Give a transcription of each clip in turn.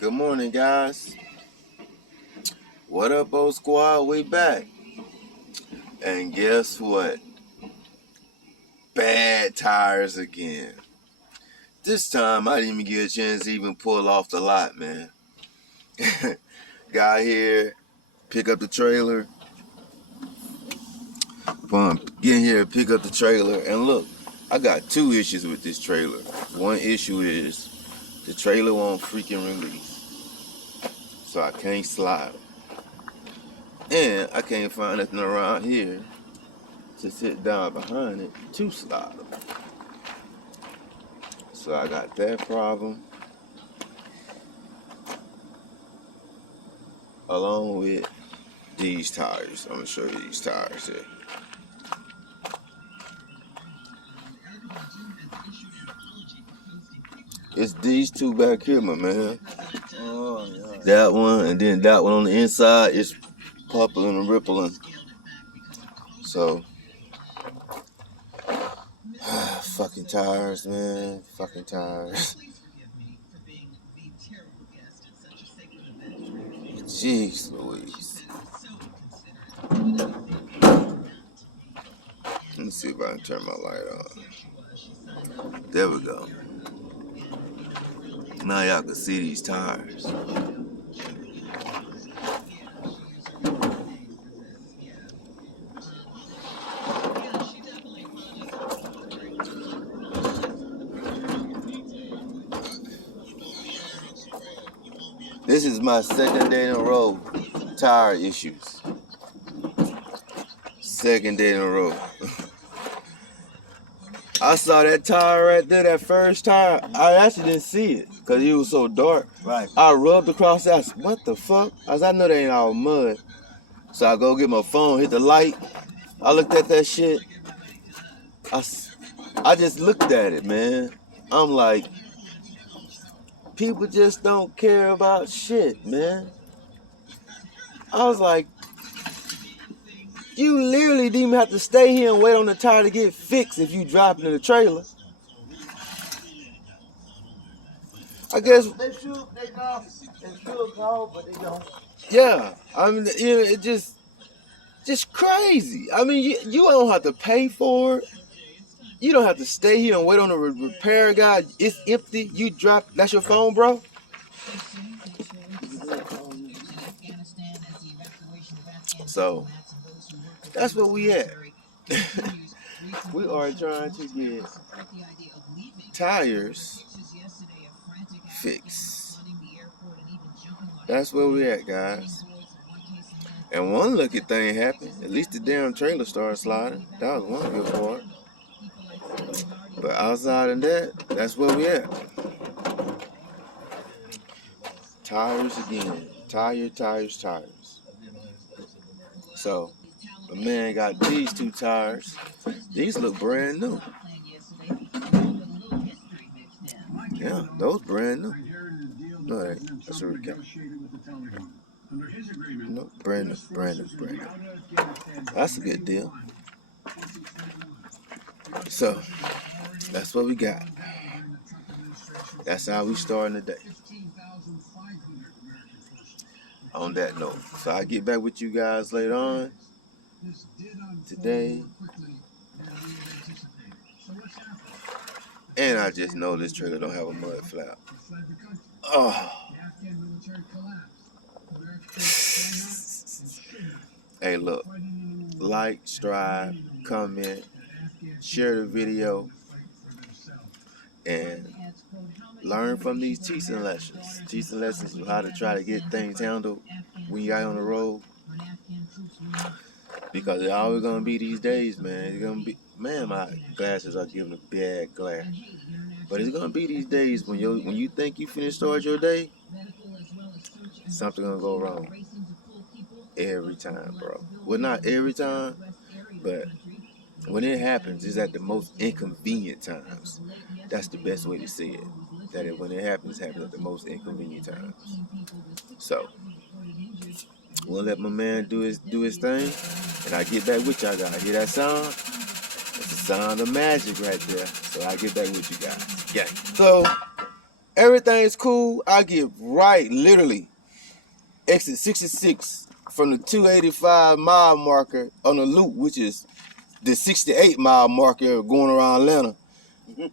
Good morning, guys. What up, old squad? We back. And guess what? Bad tires again. This time, I didn't even get a chance to even pull off the lot, man. Got here, pick up the trailer. Get here, pick up the trailer, and look, I got two issues with this trailer. One issue is the trailer won't freaking release, so I can't slide. And I can't find nothing around here to sit down behind it to slide. So I got that problem, along with these tires. I'm gonna show you these tires here. It's these two back here, my man. Oh, yeah. That one, and then that one on the inside is popping and rippling. So, fucking tires, man. Fucking tires. Jeez Louise. Let me see if I can turn my light on. There we go. Now y'all can see these tires. This is my second day in a row tire issues. Second day in a row. I saw that tire right there, that first tire. I actually didn't see it because it was so dark. Right. I rubbed across that. I said, what the fuck? I know they ain't all mud. So I go get my phone, hit the light. I looked at that shit. I just looked at it, man. I'm like, people just don't care about shit, man. I was like, you literally didn't even have to stay here and wait on the tire to get fixed if you drop it in the trailer. I guess They should call, but they don't. Yeah, I mean, it just crazy. I mean, you don't have to pay for it. You don't have to stay here and wait on a repair guy. It's empty. You drop. That's your phone, bro. So that's where we at. We are trying to get tires fixed. That's where we at, guys. And one lucky thing happened. At least the damn trailer started sliding. That was one good part. But outside of that, that's where we at. Tires again. Tires. So, the man got these two tires. These look brand new. Yeah, those brand new. No, that's a recount. No, brand new. That's a good deal. So, that's what we got. That's how we starting the day. On that note, so I'll get back with you guys later on today. And I just know this trailer don't have a mud flap. Oh. Hey, look. Like, subscribe, comment, share the video, and learn from these teaching lessons. Teaching lessons on how to try to get things handled when you're out on the road. Because it's always gonna be these days, man. It's gonna be, man, my glasses are giving a bad glare. But it's gonna be these days when you think you finna start your day, something gonna go wrong. Every time, bro. Well, not every time, but when it happens, it's at the most inconvenient times. That's the best way to see it. That when it happens at the most inconvenient times. So, we'll let my man do his thing, and I get back with y'all guys. Hear that sound? That's the sound of magic right there. So I get back with you guys. Yeah. So, Everything's cool. I get right, literally, exit 66 from the 285 mile marker on the loop, which is the 68 mile marker going around Atlanta.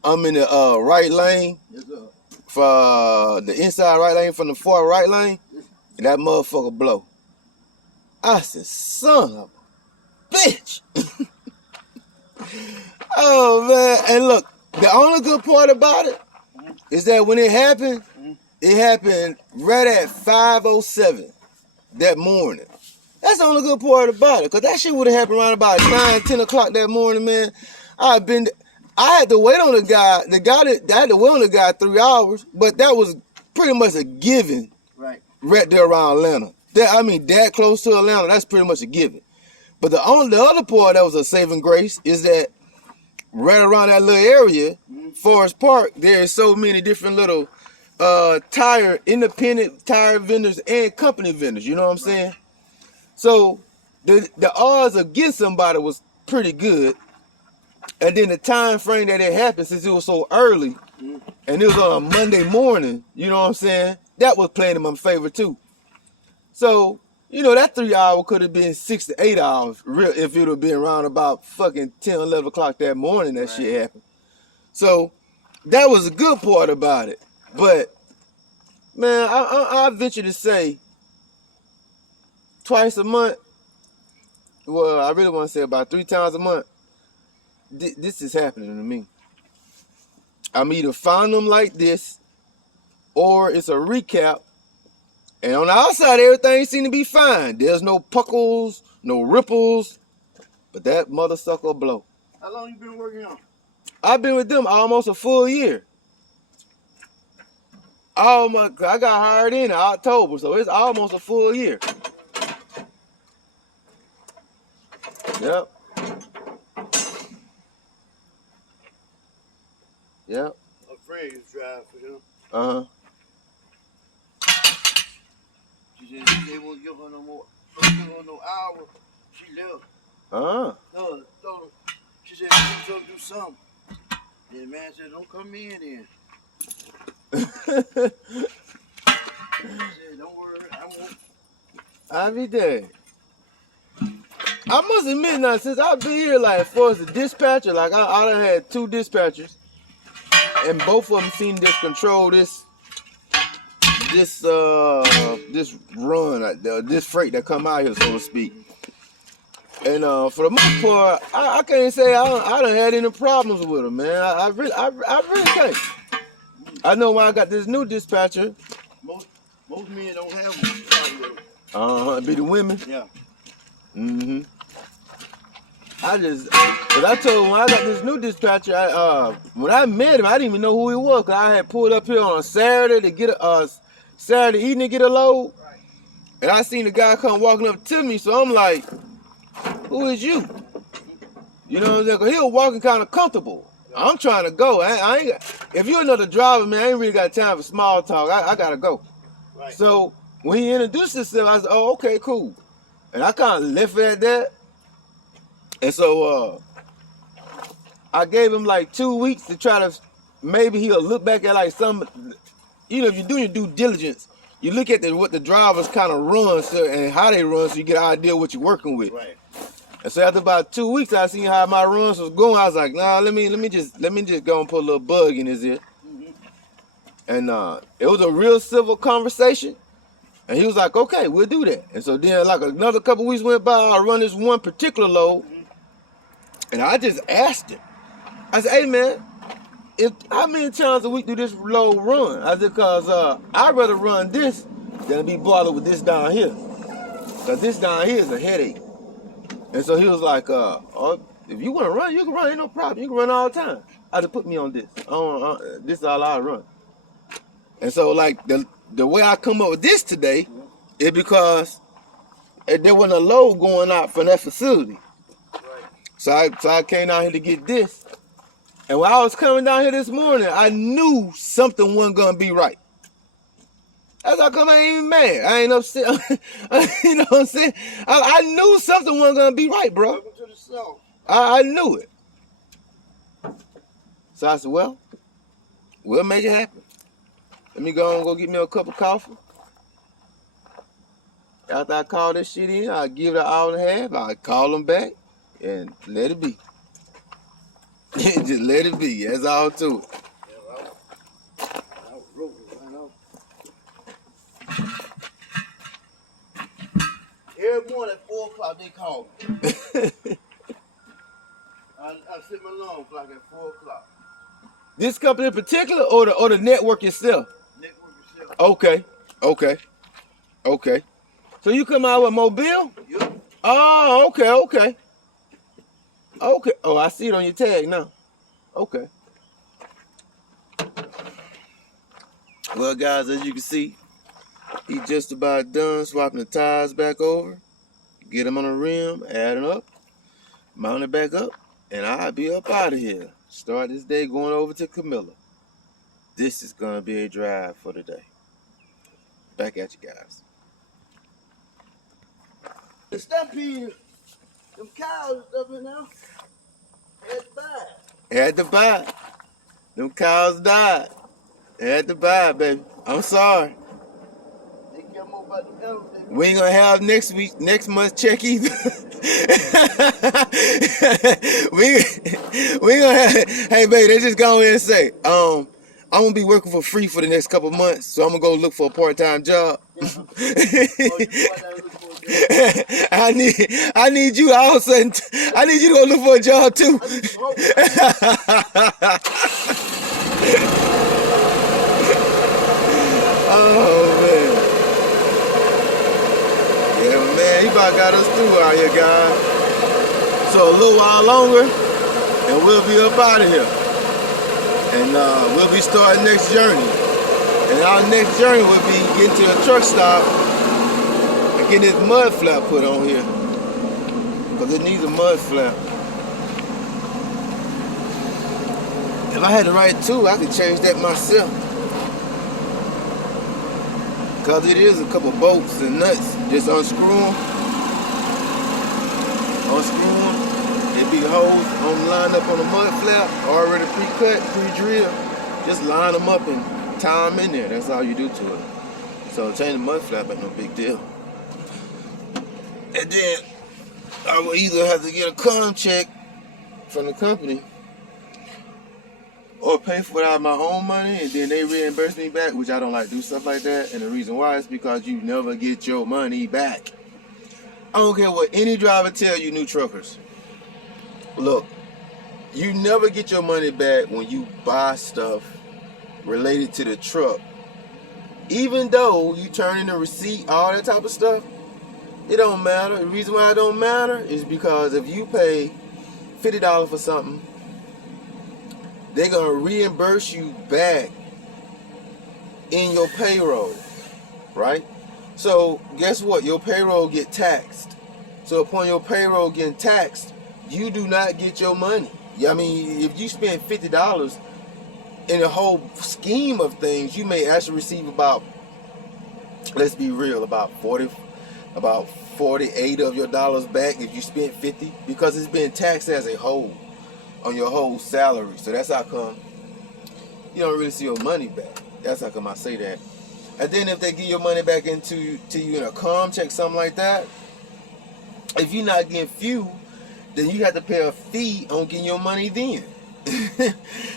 I'm in the right lane, for the inside right lane from the far right lane, and that motherfucker blow. I said, son of a bitch. Oh, man. And look, the only good part about it is that when it happened right at 5:07 that morning. That's the only good part about it, because that shit would have happened around about 9, 10 o'clock that morning, man. I had to wait on the guy. I had to wait on the guy 3 hours, but that was pretty much a given right there around Atlanta. That close to Atlanta, that's pretty much a given. But the other part that was a saving grace is that right around that little area, Forest Park, there's so many different little independent tire vendors and company vendors, you know what I'm saying? So the odds against somebody was pretty good. And then the time frame that it happened, since it was so early, and it was on a Monday morning, you know what I'm saying? That was playing in my favor too. So, you know, that 3 hour could have been 6 to 8 hours if it would have been around about fucking 10, 11 o'clock that morning that shit happened. So, that was a good part about it. But, man, I venture to say twice a month, well, I really want to say about 3 times a month, this is happening to me. I'm either finding them like this, or it's a recap. And on the outside, everything seems to be fine. There's no puckles, no ripples, but that mother sucker blow. How long you been working on? I've been with them almost a full year. I got hired in October, so it's almost a full year. Yep. Yep. A friend used to drive for him. Uh-huh. She said they won't give her no more. Don't give her no hour. She left. Uh-huh. Told her. She said she told her to do something. And the man said, don't come in then. She said, don't worry, I won't. I'll be there. I must admit now, since I've been here, like, as far as the dispatcher, like, I done had 2 dispatchers, and both of them seem to just control this run, this freight that come out here, so to speak. And for the most part, I can't say I done had any problems with them, man. I really can't. I know when I got this new dispatcher. Most men don't have one with them. It be the women. Yeah. Mm-hmm. But I told him when I got this new dispatcher, when I met him, I didn't even know who he was, because I had pulled up here on a Saturday to get Saturday evening to get a load. Right. And I seen the guy come walking up to me, so I'm like, who is you? You know what I'm saying? 'Cause he was walking kind of comfortable. I'm trying to go. I ain't. If you're another driver, man, I ain't really got time for small talk. I gotta go. Right. So when he introduced himself, I said, oh, okay, cool. And I kind of left it at that. And so I gave him like 2 weeks to try to, maybe he'll look back at like some, you know, if you're doing your due diligence, you look at what the drivers kind of run and how they run, so you get an idea what you're working with. Right. And so after about 2 weeks, I seen how my runs was going. I was like, nah, let me just go and put a little bug in his ear. Mm-hmm. And it was a real civil conversation. And he was like, okay, we'll do that. And so then like another couple weeks went by, I run this one particular load. And I just asked him. I said, hey man, how many times a week do this load run? I said, because I'd rather run this than be bothered with this down here. Because this down here is a headache. And so he was like, if you want to run, you can run, ain't no problem. You can run all the time. I just put me on this. This is all I run. And so like the way I come up with this today is because there wasn't a load going out from that facility. So I came down here to get this. And when I was coming down here this morning, I knew something wasn't going to be right. As I come, I ain't even mad. I ain't upset. You know what I'm saying? I knew something wasn't going to be right, bro. Welcome to the South. I knew it. So I said, well, we'll make it happen. Let me go and go get me a cup of coffee. After I call this shit in, I'll give it an hour and a half. I'll call them back and let it be. Just let it be. That's all to it. I was rolling right off. Every morning at 4 o'clock they call me. I set my alarm clock at 4 o'clock. This company in particular, or the network itself? Network itself. Okay. So you come out with Mobile? Yep. Oh, okay. Oh, I see it on your tag now. Okay. Well, guys, as you can see, he just about done swapping the tires back over. Get them on the rim, add them up, mount it back up, and I'll be up out of here. Start this day going over to Camilla. This is going to be a drive for the day. Back at you guys. The stampede, them cows up in there, Had to buy. Them cows died. Had to buy, baby. I'm sorry. They care more about the elephant. We ain't gonna have next month's check either. we ain't gonna have. Hey, baby, they just go ahead and say, I'm gonna be working for free for the next couple months, so I'm gonna go look for a part-time job. I need you all of a sudden. I need you to go look for a job too. Oh man. Yeah, man, he about got us through out here, guys. So a little while longer, and we'll be up out of here. And we'll be starting next journey. And our next journey will be getting to a truck stop and getting this mud flap put on here. Because it needs a mud flap. If I had the right tool, I could change that myself. Because it is a couple bolts and nuts. Just unscrew them. It be holes lined up on the mud flap, already pre-cut, pre-drilled. Just line them up and tie them in there. That's all you do to it. So changing the mud flap ain't no big deal. And then I will either have to get a com check from the company or pay for it out of my own money, and then they reimburse me back, which I don't like to do stuff like that. And the reason why is because you never get your money back. I don't care what any driver tell you, new truckers. Look, you never get your money back when you buy stuff related to the truck. Even though you turn in a receipt, all that type of stuff, it don't matter. The reason why it don't matter is because if you pay $50 for something, they're going to reimburse you back in your payroll, right? So guess what? Your payroll get taxed. So upon your payroll getting taxed, you do not get your money. I mean, if you spend $50 in the whole scheme of things, you may actually receive about, let's be real, about 48 of your dollars back if you spent 50, because it's been taxed as a whole on your whole salary. So that's how come you don't really see your money back. That's how come I say that. And then if they give your money back to you in a com check, something like that, if you're not getting fuel, then you have to pay a fee on getting your money then.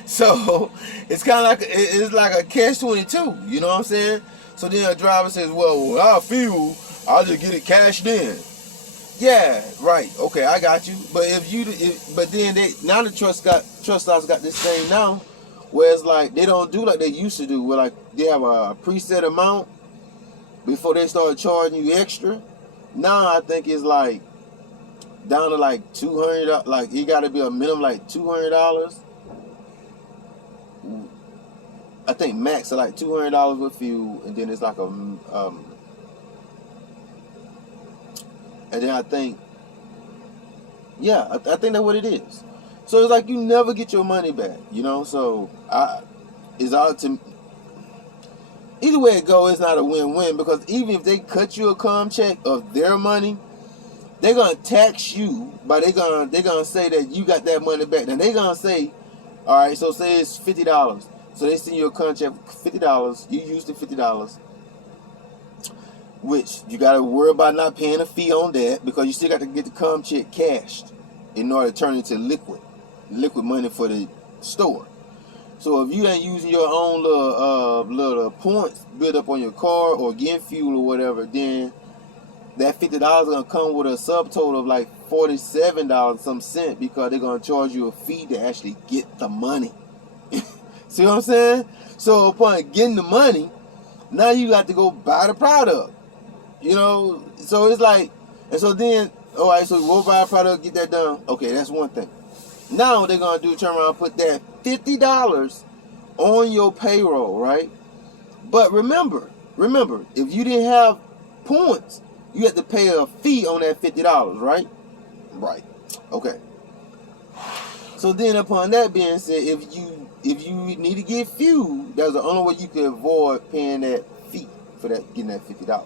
So it's kind of like a catch-22, you know what I'm saying? So then a driver says, well, without fuel, I'll just get it cashed in. Yeah, right. Okay, I got you. But but then now the truck stops got this thing now, where it's like they don't do like they used to do, where like they have a preset amount before they start charging you extra. Now I think it's like down to like $200. Like it got to be a minimum like $200. I think max are like $200 with fuel, and then it's like and then I think, yeah, I think that's what it is. So it's like you never get your money back, you know. So it's all to either way it goes, it's not a win-win, because even if they cut you a com check of their money, they're gonna tax you, but they're gonna say that you got that money back. Then they're gonna say, all right, so say it's $50. So they send you a contract for $50. You use the $50, which you got to worry about not paying a fee on that because you still got to get the com check cashed in order to turn it into liquid money for the store. So if you ain't using your own little points built up on your car or getting fuel or whatever, then that $50 gonna come with a subtotal of like $47 some cent because they're gonna charge you a fee to actually get the money. See what I'm saying? So upon getting the money, now you got to go buy the product. You know, so it's like, and so then, all right, so you go buy a product, get that done. Okay, that's one thing. Now what they're gonna do, turn around and put that $50 on your payroll, right? But remember, if you didn't have points, you had to pay a fee on that $50, right? Right. Okay. So then upon that being said, if you need to get fuel, that's the only way you can avoid paying that fee for that, getting that $50.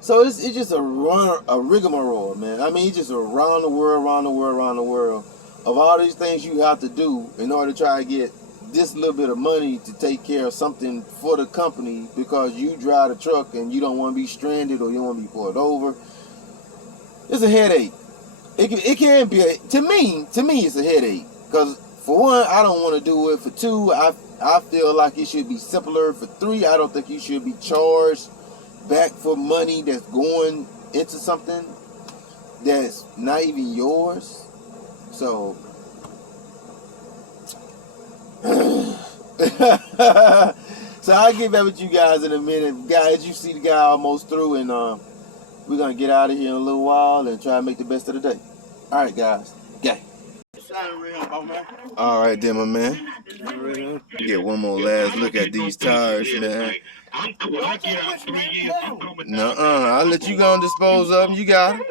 So it's just a rigmarole, man. I mean, it's just around the world of all these things you have to do in order to try to get this little bit of money to take care of something for the company because you drive the truck and you don't want to be stranded or you don't want to be pulled over. It's a headache. It can be, to me it's a headache. Because for one, I don't want to do it. For two, I feel like it should be simpler. For three, I don't think you should be charged back for money that's going into something that's not even yours. So so I'll get back with you guys in a minute. Guys, you see the guy almost through, and we're gonna get out of here in a little while and try to make the best of the day. Alright guys. Okay. Alright then, my man. Get one more last look at these tires, man. I'll let you go and dispose of them. You got them.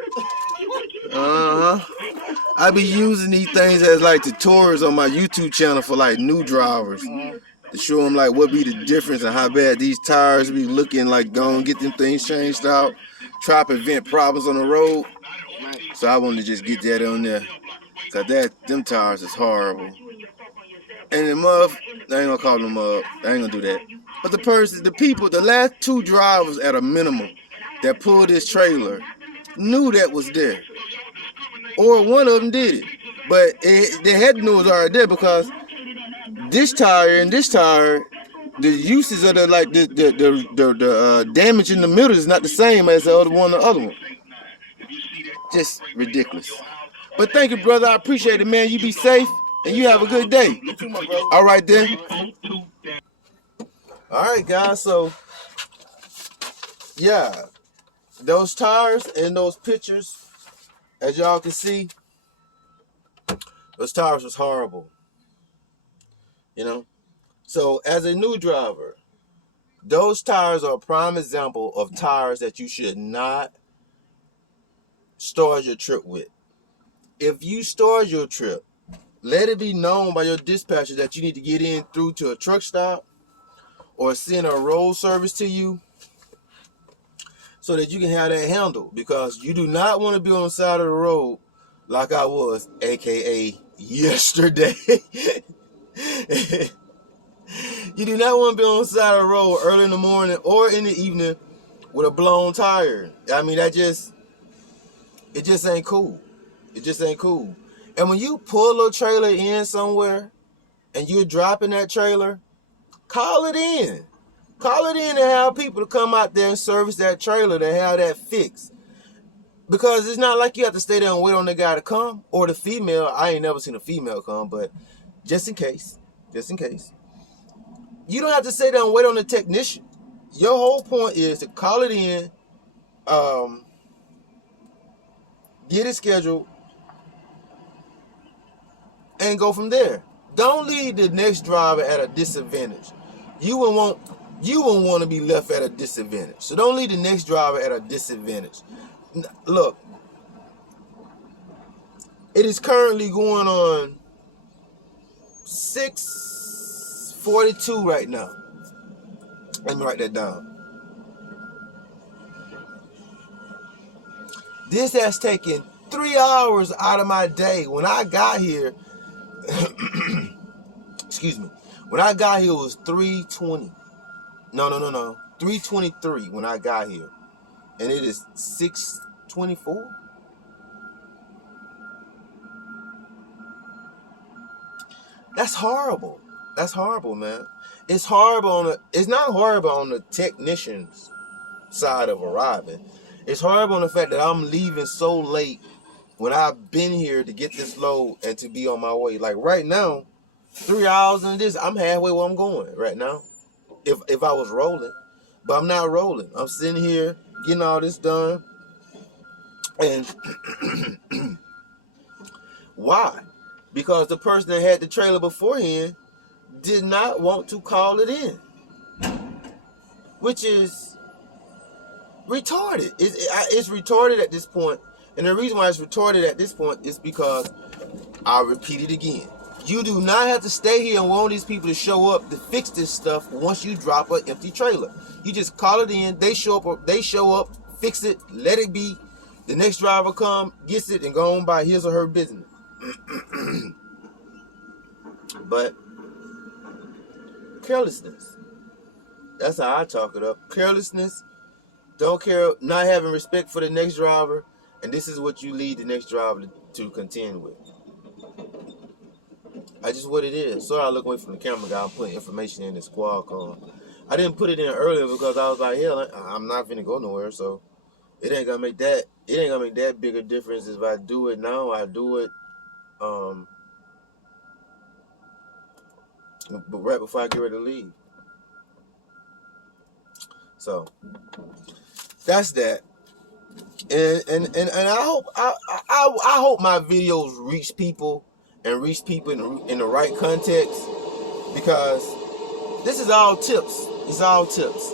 I be using these things as like tutorials on my YouTube channel for like new drivers to show them like what be the difference and how bad these tires be looking. Like go and get them things changed out, try to prevent problems on the road. So I wanted to just get that on there, cause them tires is horrible. And the I ain't gonna call them up. I ain't gonna do that. But the last two drivers at a minimum that pulled this trailer knew that was there. Or one of them did it. But they had to know it was already there because this tire and this tire, the uses of the damage in the middle is not the same as the other one. Just ridiculous. But thank you, brother. I appreciate it, man. You be safe and you have a good day. You too, my brother. All right, then. All right, guys. So, yeah, those tires and those pictures, as y'all can see, those tires was horrible. You know? So, as a new driver, those tires are a prime example of tires that you should not start your trip with. If you start your trip, let it be known by your dispatcher that you need to get in through to a truck stop or send a road service to you so that you can have that handled, because you do not want to be on the side of the road like I was, aka yesterday. You do not want to be on the side of the road early in the morning or in the evening with a blown tire. I mean, it just ain't cool. It just ain't cool. And when you pull a trailer in somewhere and you're dropping that trailer, call it in. Call it in and have people to come out there and service that trailer to have that fixed. Because it's not like you have to stay there and wait on the guy to come or the female. I ain't never seen a female come, but just in case. You don't have to stay there and wait on the technician. Your whole point is to call it in, get it scheduled, and go from there. Don't leave the next driver at a disadvantage. You wouldn't want to be left at a disadvantage. So don't leave the next driver at a disadvantage. Look, it is currently going on 6:42 right now. Let me write that down. This has taken 3 hours out of my day. When I got here, excuse me. When I got here, it was 3:20. No. 3:23 when I got here. And it is 6:24. That's horrible. That's horrible, man. It's horrible it's not horrible on the technician's side of arriving. It's horrible on the fact that I'm leaving so late when I've been here to get this load and to be on my way. Like right now, 3 hours into this, I'm halfway where I'm going right now. If I was rolling. But I'm not rolling. I'm sitting here getting all this done. And why? Because the person that had the trailer beforehand did not want to call it in. Which is retarded. It's retarded at this point. And the reason why it's retarded at this point is because, I'll repeat it again. You do not have to stay here and want these people to show up to fix this stuff once you drop an empty trailer. You just call it in, they show up, fix it, let it be. The next driver come, gets it, and go on by his or her business. But carelessness. That's how I talk it up. Carelessness, don't care, not having respect for the next driver, and this is what you lead the next driver to contend with. That's just what it is. Sorry I look away from the camera guy. I'm putting information in the squad car. I didn't put it in earlier because I was like, hell, I'm not finna go nowhere, so it ain't gonna make that big a difference if I do it now. I do it but right before I get ready to leave. So that's that. And I hope my videos reach people and reach people in the right context, because this is all tips. It's all tips.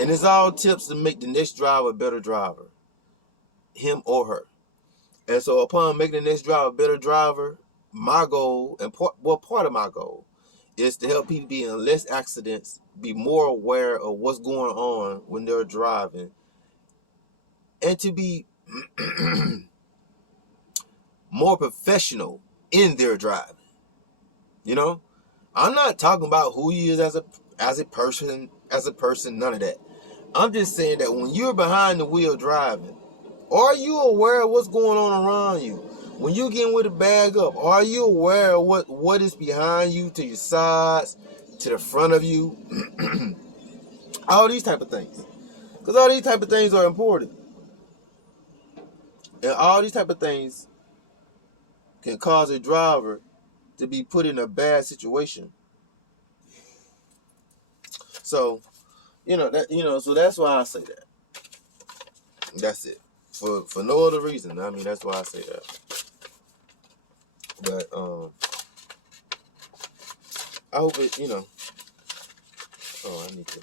And it's all tips to make the next driver a better driver, him or her. And so upon making the next driver a better driver, my goal, and part of my goal, is to help people be in less accidents, be more aware of what's going on when they're driving, and to be more professional in their driving. You know, I'm not talking about who he is as a person, none of that. I'm just saying that when you're behind the wheel driving, are you aware of what's going on around you? When you getting with a bag up, are you aware of what is behind you, to your sides, to the front of you? All these type of things. Because all these type of things are important. And all these type of things can cause a driver to be put in a bad situation. So, so that's why I say that. That's it. For no other reason. I mean, that's why I say that. But I hope it, I need to.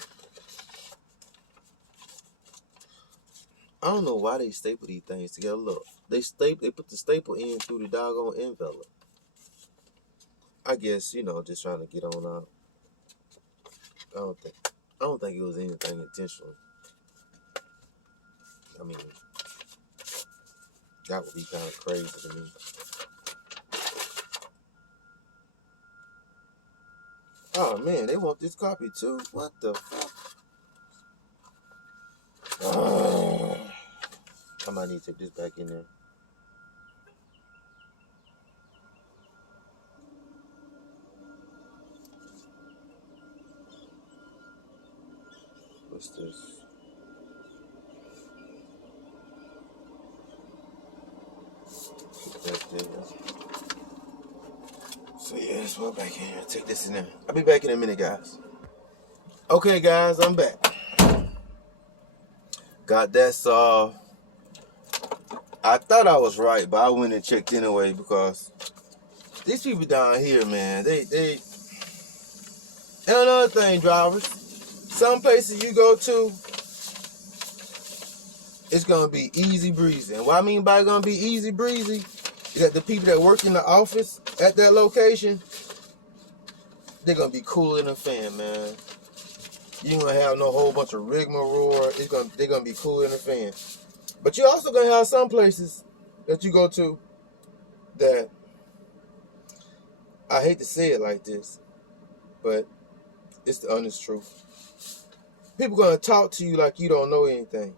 I don't know why they staple these things together. Look, they put the staple in through the doggone envelope. I guess, just trying to get on out. I don't think it was anything intentional. I mean, that would be kind of crazy to me. Oh man, they want this copy too? What the fuck? I might need to take this back in there. What's this? Put that there. So yeah, let's put back in here. Take this in there. I'll be back in a minute, guys. Okay, guys, I'm back. Got that solved. I thought I was right, but I went and checked anyway, because these people down here, man, they and another thing, drivers, some places you go to, it's gonna be easy breezy. And what I mean by gonna be easy breezy is that the people that work in the office at that location, they're gonna be cooler than a fan, man. You ain't gonna have no whole bunch of rigmarole. They're gonna be cooler than a fan. But you're also gonna have some places that you go to that, I hate to say it like this, but it's the honest truth. People gonna talk to you like you don't know anything.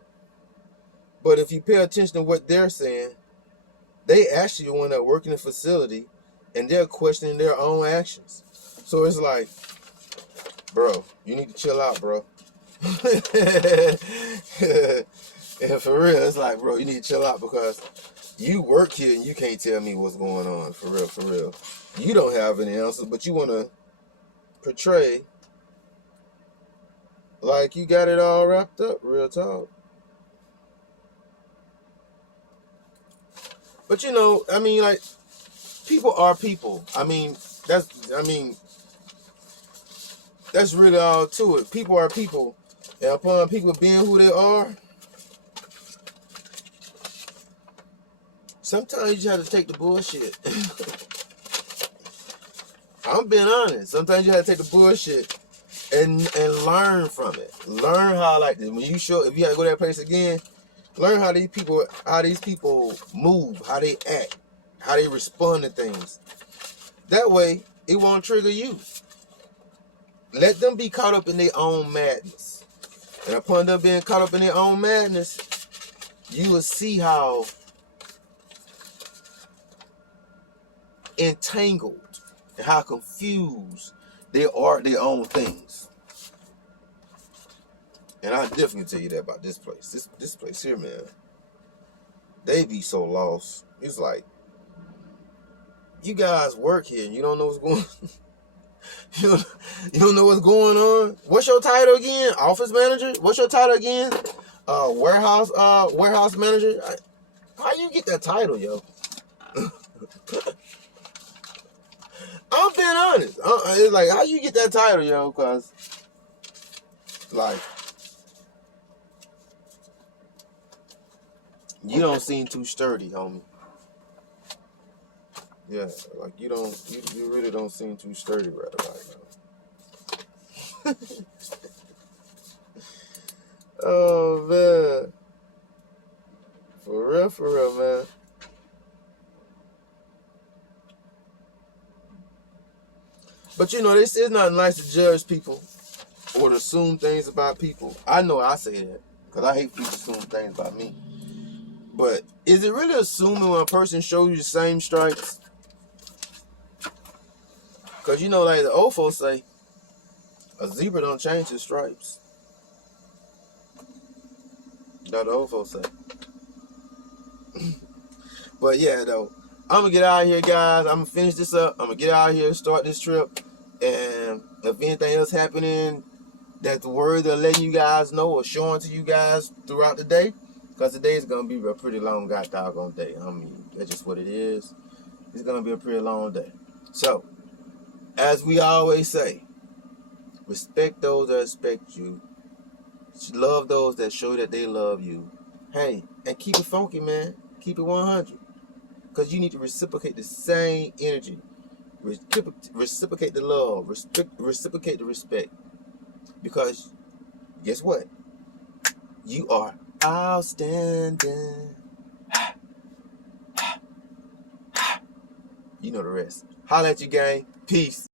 But if you pay attention to what they're saying, they actually the one that work in the facility and they're questioning their own actions. So it's like, bro, you need to chill out, bro. And for real, it's like, bro, you need to chill out because you work here and you can't tell me what's going on. For real, for real. You don't have any answers, but you want to portray like you got it all wrapped up. Real talk. But you know, I mean, like, people are people. I mean, that's really all to it. People are people. And upon people being who they are, sometimes you just have to take the bullshit. I'm being honest. Sometimes you have to take the bullshit and learn from it. Learn how, like, when you show, if you have to go to that place again, learn how these people move, how they act, how they respond to things. That way, it won't trigger you. Let them be caught up in their own madness. And upon them being caught up in their own madness, you will see how entangled and how confused they are their own things. And I definitely tell you that about this place. This place here, man. They be so lost. It's like, you guys work here and you don't know what's going on. You don't know what's going on. What's your title again? Office manager? What's your title again? Warehouse manager? How you get that title, yo? I'm being honest. It's like, how you get that title, yo? Because, like, you don't seem too sturdy, homie. Yeah, like, you really don't seem too sturdy right about now. Oh, man. For real, man. But you know, it's not nice to judge people or to assume things about people. I know I say that because I hate people assuming things about me. But is it really assuming when a person shows you the same stripes? Because you know, like the old folks say, a zebra don't change his stripes. That's the old folks say. But yeah, though, I'm going to get out of here, guys. I'm going to finish this up. I'm going to get out of here, start this trip. And if anything else happening that's worthy of letting you guys know or showing to you guys throughout the day, because today is going to be a pretty long doggone day. I mean, that's just what it is. It's going to be a pretty long day. So, as we always say, respect those that respect you. Love those that show that they love you. Hey, and keep it funky, man. Keep it 100. Because you need to reciprocate the same energy. Reciprocate the love. Reciprocate the respect. Because, guess what? You are outstanding. You know the rest. Holla at you, gang. Peace.